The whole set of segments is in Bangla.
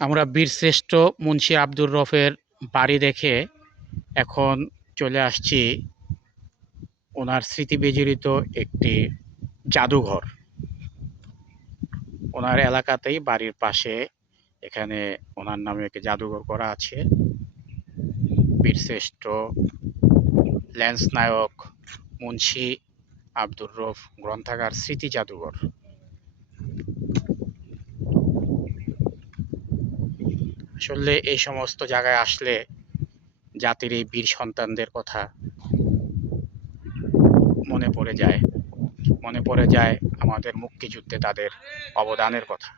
আমরা বীরশ্রেষ্ঠ মুন্সী আব্দুর রফের বাড়ি দেখে এখন চলে আসছি ওনার স্মৃতি বিজড়িত একটি জাদুঘর। ওনার এলাকাতেই বাড়ির পাশে এখানে ওনার নামে একটি জাদুঘর করা আছে। বীরশ্রেষ্ঠ ল্যান্স নায়ক মুন্সী আব্দুর রফ গ্রন্থাগার স্মৃতি জাদুঘর। আসলে এই সমস্ত জায়গায় আসলে জাতির এই বীর সন্তানদের কথা মনে পড়ে যায়। মনে পড়ে যায় আমাদের মুক্তিযুদ্ধে তাদের অবদানের কথা।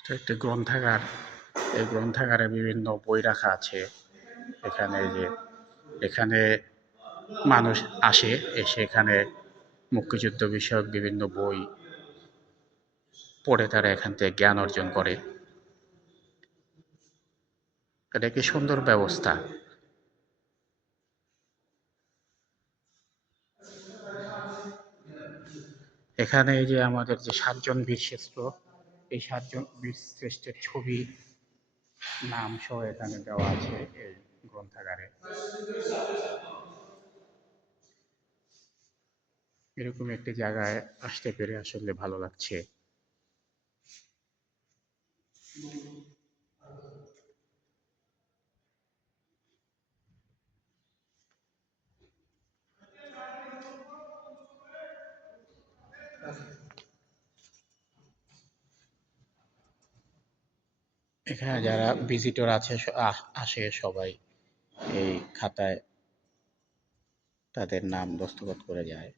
এটা একটি গ্রন্থাগার। এই গ্রন্থাগারে বিভিন্ন বই রাখা আছে। এখানে মানুষ আসে, এসে এখানে মুক্তিযুদ্ধ বিষয়ক বিভিন্ন বই পড়ে তারা এখান থেকে জ্ঞান অর্জন করে। এটা একটি সুন্দর ব্যবস্থা। এখানে এই যে আমাদের যে ৭ জন বীরশ্রেষ্ঠ, এই ৭ জন বীরশ্রেষ্ঠের ছবি, নাম সহ এখানে দেওয়া আছে এই গ্রন্থাগারে। এরকম একটি জায়গায় আসতে পেরে আসলে ভালো লাগছে। এখানে যারা ভিজিটর আছে আসে সবাই এই খাতায় তাদের নাম দস্তখত করে যায়।